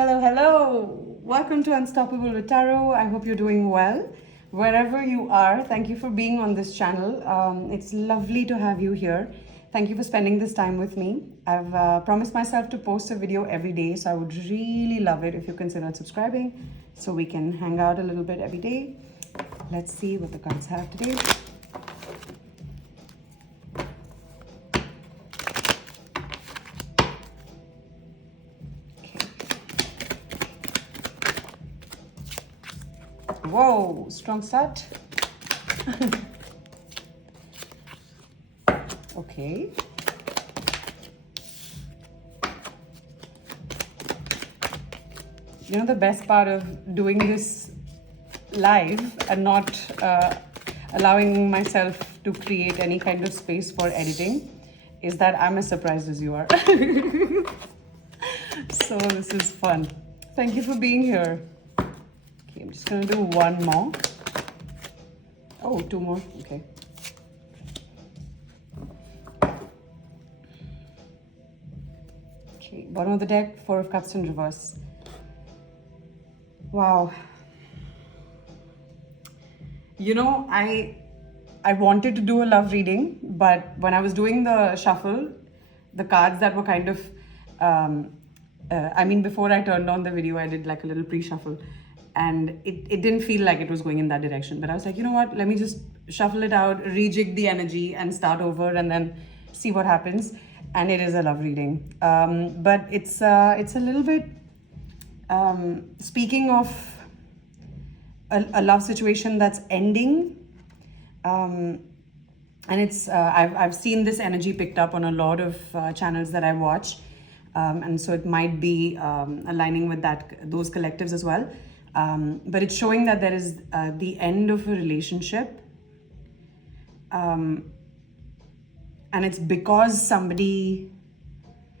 Hello. Welcome to Unstoppable with Tarot. I hope you're doing well. Wherever you are, thank you for being on this channel. It's lovely to have you here. Thank you for spending this time with me. I've promised myself to post a video every day, so I would really love it if you considered subscribing so we can hang out a little bit every day. Let's see what the cards have today. Whoa, strong start. Okay. You know, the best part of doing this live and not allowing myself to create any kind of space for editing is that I'm as surprised as you are. So this is fun. Thank you for being here. Okay, I'm just gonna do one more. Oh, two more. Okay. Okay, bottom of the deck, Four of Cups in reverse. Wow. You know, I wanted to do a love reading, but when I was doing the shuffle, the cards that were kind of, before I turned on the video, I did like a little pre-shuffle, and it didn't feel like it was going in that direction. But I was like, you know what, let me just shuffle it out, rejig the energy and start over and then see what happens. And it is a love reading. But it's a little bit, speaking of a love situation that's ending, and it's I've seen this energy picked up on a lot of channels that I watch, and so it might be aligning with those collectives as well. But it's showing that there is the end of a relationship, and it's because somebody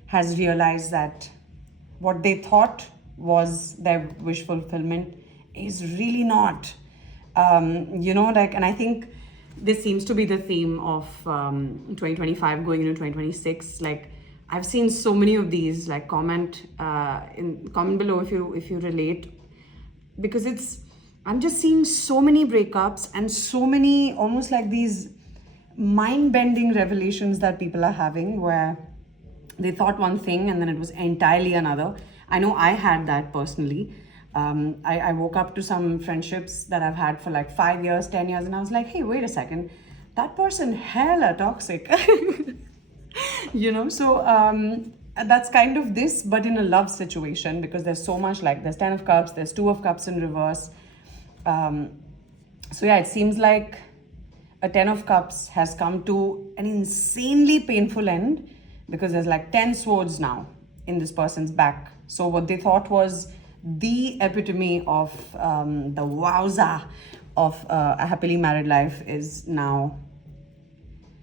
has realized that what they thought was their wish fulfillment is really not. And I think this seems to be the theme of 2025 going into 2026. Like, I've seen so many of these. Like, comment below if you relate, because I'm just seeing so many breakups and so many almost like these mind-bending revelations that people are having, where they thought one thing and then it was entirely another. I know I had that personally. I woke up to some friendships that I've had for like 5 years, 10 years, and I was like, hey, wait a second, that person hella toxic. So that's kind of this, but in a love situation, because there's so much, like there's 10 of Cups, there's 2 of Cups in reverse. So yeah, it seems like a 10 of Cups has come to an insanely painful end, because there's like 10 swords now in this person's back. So what they thought was the epitome of the wowza of a happily married life is now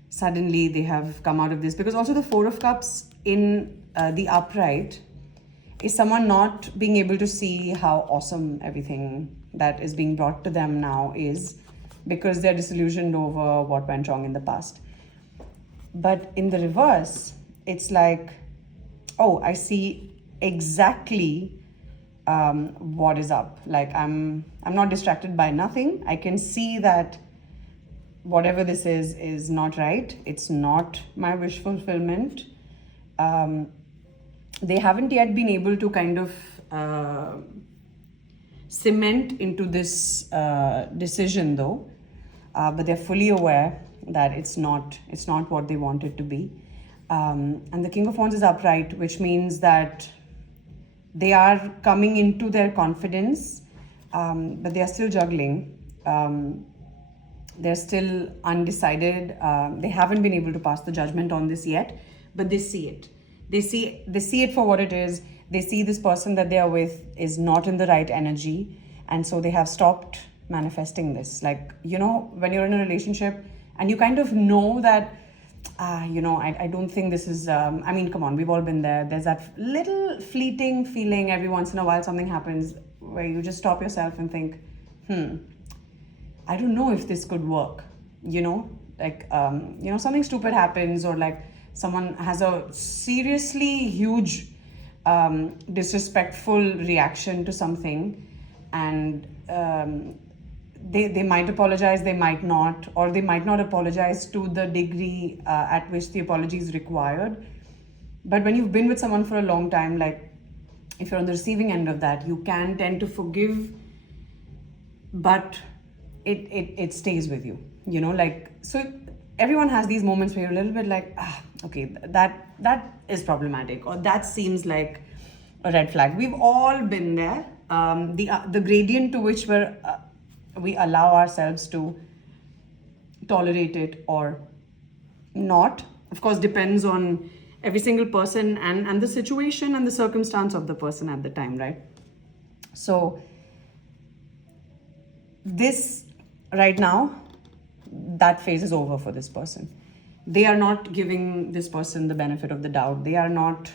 suddenly they have come out of this. Because also the 4 of Cups in the upright is someone not being able to see how awesome everything that is being brought to them now is, because they're disillusioned over what went wrong in the past. But in the reverse, it's like, oh, I see exactly what is up. Like, I'm not distracted by nothing. I can see that whatever this is not right. It's not my wish fulfillment. They haven't yet been able to kind of cement into this decision though, but they're fully aware that it's not what they want it to be. And the King of Wands is upright, which means that they are coming into their confidence, but they are still juggling. They're still undecided. They haven't been able to pass the judgment on this yet, but they see it. They see it for what it is. They see this person that they are with is not in the right energy, and so they have stopped manifesting this. Like, when you're in a relationship and you kind of know that, I don't think this is, come on, we've all been there. There's that little fleeting feeling every once in a while, something happens where you just stop yourself and think, I don't know if this could work, something stupid happens, or like someone has a seriously huge disrespectful reaction to something, and they might apologize, they might not, or they might not apologize to the degree at which the apology is required. But when you've been with someone for a long time, like if you're on the receiving end of that, you can tend to forgive, but it stays with you, you know, like, so everyone has these moments where you're a little bit like, okay, that is problematic, or that seems like a red flag. We've all been there. The gradient to which we allow ourselves to tolerate it or not, of course, depends on every single person and the situation and the circumstance of the person at the time, right? So this right now, that phase is over for this person. They are not giving this person the benefit of the doubt. They are not,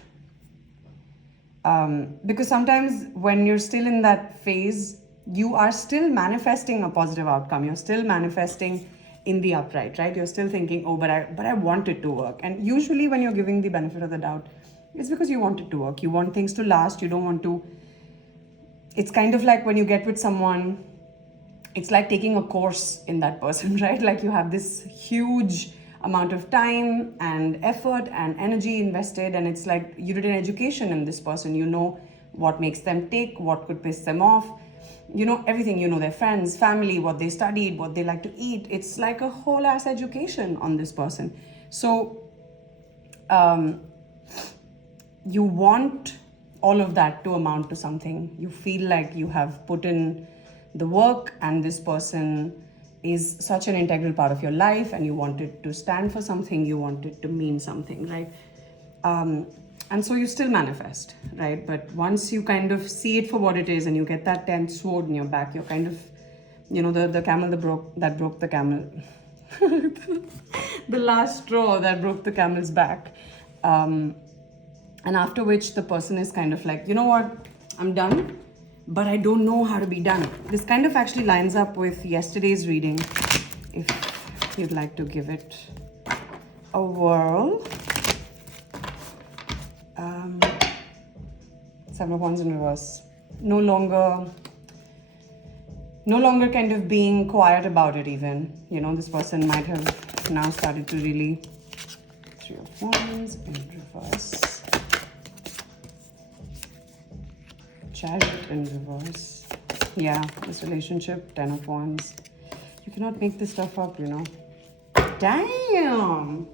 because sometimes when you're still in that phase, you are still manifesting a positive outcome. You're still manifesting in the upright, right? You're still thinking, oh, but I want it to work. And usually when you're giving the benefit of the doubt, it's because you want it to work. You want things to last. You don't want to. It's kind of like when you get with someone, it's like taking a course in that person, right? Like you have this huge amount of time and effort and energy invested, and it's like you did an education in this person. You know what makes them tick, what could piss them off, you know everything. You know their friends, family, what they studied, what they like to eat. It's like a whole ass education on this person. So you want all of that to amount to something. You feel like you have put in the work, and this person is such an integral part of your life, and you want it to stand for something, you want it to mean something, right? And so you still manifest, right? But once you kind of see it for what it is, and you get that 10th sword in your back, you're kind of, you know, the camel that broke the camel, the last straw that broke the camel's back. And after which the person is kind of like, you know what, I'm done, but I don't know how to be done. This kind of actually lines up with yesterday's reading, if you'd like to give it a whirl. Seven of Wands in reverse. No longer kind of being quiet about it even. You know, this person might have now started to really... Three of Wands in reverse. Chariot in reverse. Yeah, this relationship, 10 of Wands. You cannot make this stuff up, you know. Damn!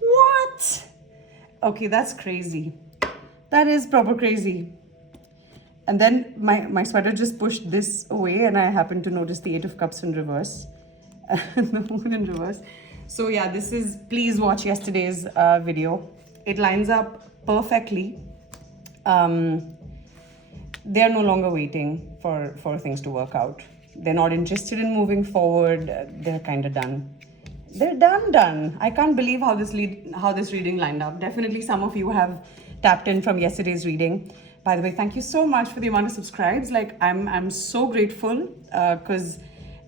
What? Okay, that's crazy. That is proper crazy. And then my sweater just pushed this away, and I happened to notice the 8 of Cups in reverse. And the Moon in reverse. So yeah, this is... Please watch yesterday's video. It lines up perfectly. They're no longer waiting for things to work out. They're not interested in moving forward. They're kind of done. They're done. I can't believe how this reading lined up. Definitely some of you have tapped in from yesterday's reading. By the way, thank you so much for the amount of subscribes. Like, I'm so grateful because,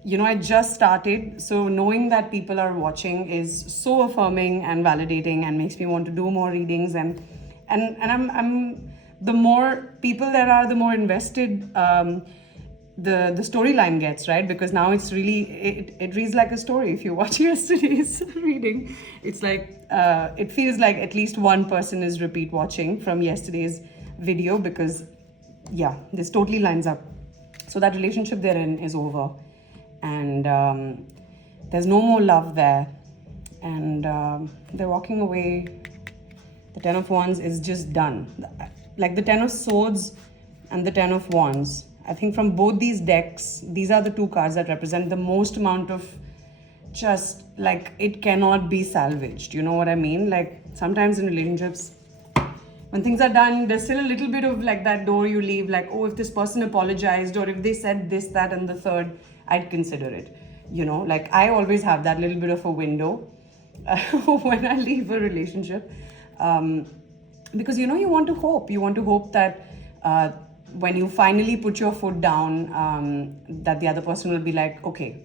you know, I just started. So knowing that people are watching is so affirming and validating, and makes me want to do more readings. And I'm the more people there are, the more invested the storyline gets, right? Because now it's really, it reads like a story. If you watch yesterday's reading, it's like, it feels like at least one person is repeat watching from yesterday's video, because yeah, this totally lines up. So that relationship they're in is over, and there's no more love there, and they're walking away. The 10 of Wands is just done. Like the 10 of Swords and the 10 of Wands, I think from both these decks, these are the two cards that represent the most amount of just like, it cannot be salvaged. You know what I mean? Like sometimes in relationships, when things are done, there's still a little bit of like that door you leave, like, oh, if this person apologized, or if they said this, that, and the third, I'd consider it. You know, like I always have that little bit of a window when I leave a relationship. Because, you know, you want to hope that when you finally put your foot down, that the other person will be like, okay.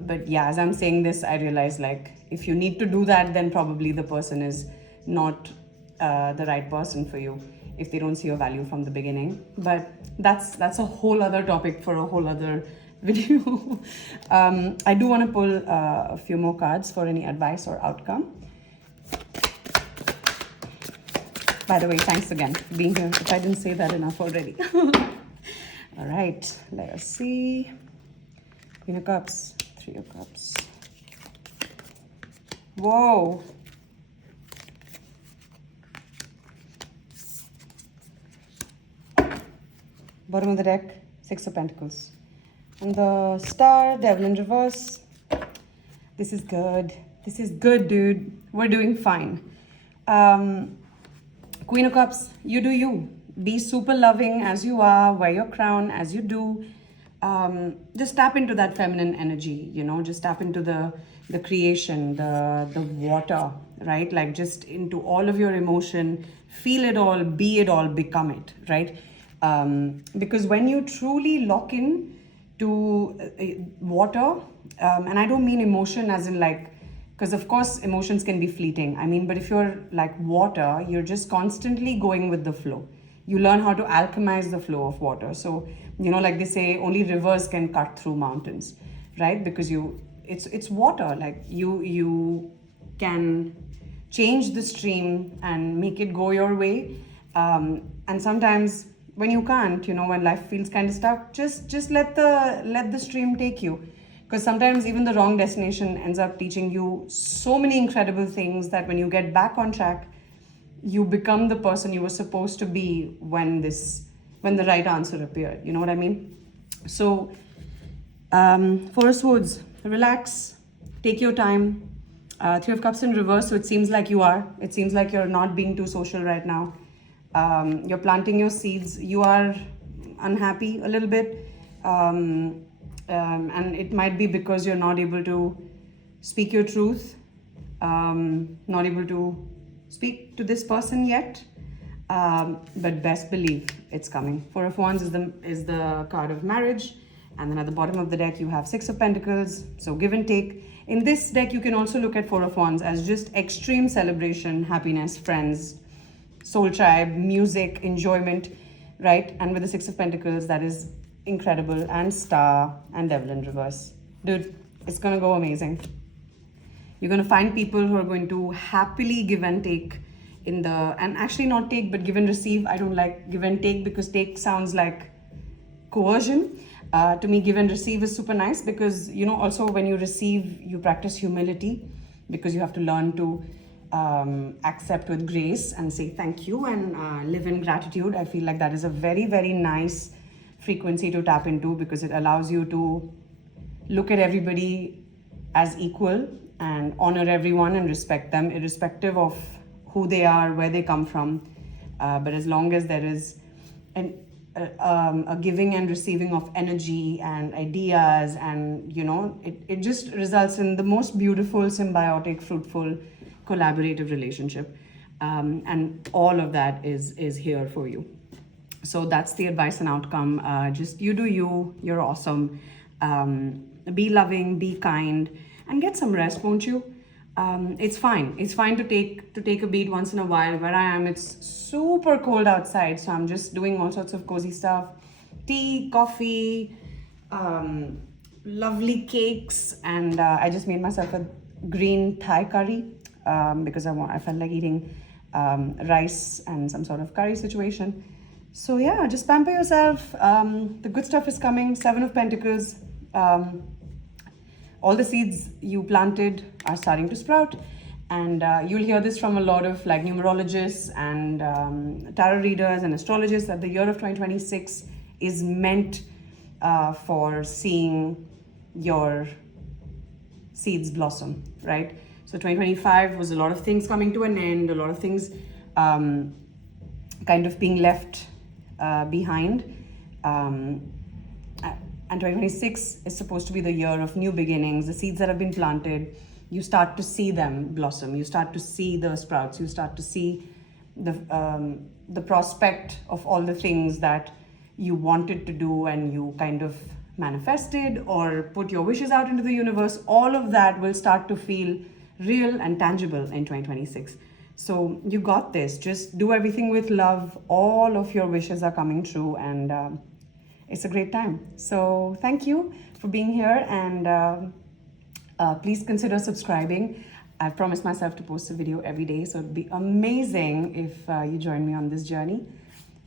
But yeah, as I'm saying this, I realize like, if you need to do that, then probably the person is not the right person for you. if they don't see your value from the beginning. But that's a whole other topic for a whole other video. I do want to pull a few more cards for any advice or outcome. By the way, thanks again for being here, if I didn't say that enough already. All right, let us see. Queen of Cups, Three of Cups. Whoa. Bottom of the deck, Six of Pentacles. And the Star, Devil in reverse. This is good. This is good, dude. We're doing fine. Queen of Cups, you do you. Be super loving as you are. Wear your crown as you do. Just tap into that feminine energy, you know. Just tap into the creation, the water, right? Like just into all of your emotion. Feel it all, be it all, become it, right? Because when you truly lock in to water, and I don't mean emotion as in like, because of course emotions can be fleeting. I mean, but if you're like water, you're just constantly going with the flow. You learn how to alchemize the flow of water. So, you know, like they say, only rivers can cut through mountains, right? Because it's water. Like you can change the stream and make it go your way. And sometimes when you can't, you know, when life feels kind of stuck, just let the stream take you. Because sometimes even the wrong destination ends up teaching you so many incredible things that when you get back on track, you become the person you were supposed to be when the right answer appeared. You know what I mean? So, Four of Swords, relax, take your time. Three of Cups in reverse, so it seems like you are. It seems like you're not being too social right now. You're planting your seeds. You are unhappy a little bit. And it might be because you're not able to speak your truth, not able to speak to this person yet, but best believe it's coming. Four of Wands is the card of marriage, and then at the bottom of the deck you have Six of Pentacles, so give and take. In this deck you can also look at Four of Wands as just extreme celebration, happiness, friends, soul tribe, music, enjoyment, right? And with the Six of Pentacles, that is incredible, and Star and Devil in reverse. Dude, it's gonna go amazing. You're gonna find people who are going to happily give and take and actually not take, but give and receive. I don't like give and take because take sounds like coercion. To me, give and receive is super nice because, you know, also when you receive, you practice humility because you have to learn to accept with grace and say thank you and live in gratitude. I feel like that is a very, very nice frequency to tap into because it allows you to look at everybody as equal and honor everyone and respect them irrespective of who they are, where they come from. But as long as there is a giving and receiving of energy and ideas, and you know, it just results in the most beautiful, symbiotic, fruitful, collaborative relationship. And all of that is here for you. So that's the advice and outcome. Just you do you, you're awesome. Be loving, be kind, and get some rest, won't you? It's fine. It's fine to take a beat once in a while. Where I am, it's super cold outside, so I'm just doing all sorts of cozy stuff. Tea, coffee, lovely cakes, and I just made myself a green Thai curry because I felt like eating rice and some sort of curry situation. So yeah, just pamper yourself. The good stuff is coming. Seven of Pentacles. All the seeds you planted are starting to sprout, and you'll hear this from a lot of like numerologists and tarot readers and astrologists that the year of 2026 is meant for seeing your seeds blossom, right? So 2025 was a lot of things coming to an end, a lot of things kind of being left behind. And 2026 is supposed to be the year of new beginnings. The seeds that have been planted, you start to see them blossom. You start to see the sprouts. You start to see the prospect of all the things that you wanted to do and you kind of manifested or put your wishes out into the universe. All of that will start to feel real and tangible in 2026. So you got this. Just do everything with love. All of your wishes are coming true, and it's a great time. So thank you for being here, and please consider subscribing. I've promised myself to post a video every day, so it'd be amazing if you join me on this journey.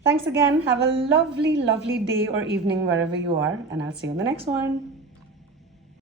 Thanks again. Have a lovely, lovely day or evening wherever you are, and I'll see you in the next one.